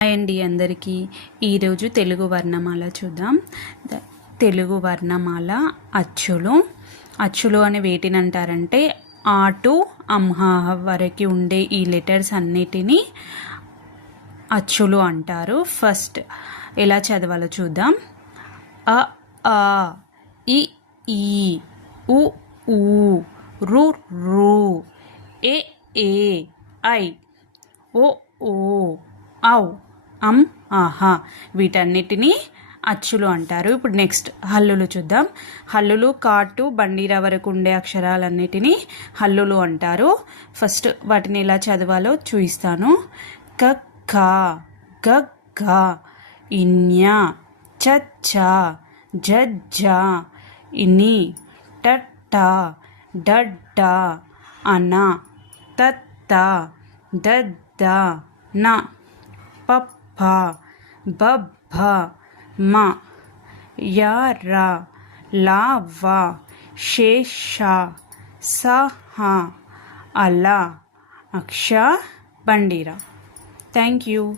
Hi అండి అందరికీ. ఈరోజు తెలుగు వర్ణమాల చూద్దాం. తెలుగు వర్ణమాల అచ్చులు. అచ్చులు అని వేటిని అంటారంటే ఆ టు అంహా వరకు ఉండే ఈ లెటర్స్ అన్నిటినీ అచ్చులు అంటారు. ఫస్ట్ ఎలా చదవాలో చూద్దాం. అ ఆ ఇ ఈ ఉ ఊ రు రు ఏ ఏ ఐ ఓ ఓ ఔ. అం ఆహా వీటన్నిటినీ అచ్చులు అంటారు. ఇప్పుడు నెక్స్ట్ హల్లులు చూద్దాం. హల్లులు కాటు బండిరా వరకు ఉండే అక్షరాలన్నిటినీ హల్లులు అంటారు. ఫస్ట్ వాటిని ఎలా చదవాలో చూపిస్తాను. క గగ్గ గ ఘ ఇన్య చచ్చ జజ్జ ఇని టట్ట డడ్డ అన తత్త దద్ద న भा, ब, भ, मा, या, रा, ला, वा, शे, शा, सा, हा अला अक्षा, बंडीरा। Thank you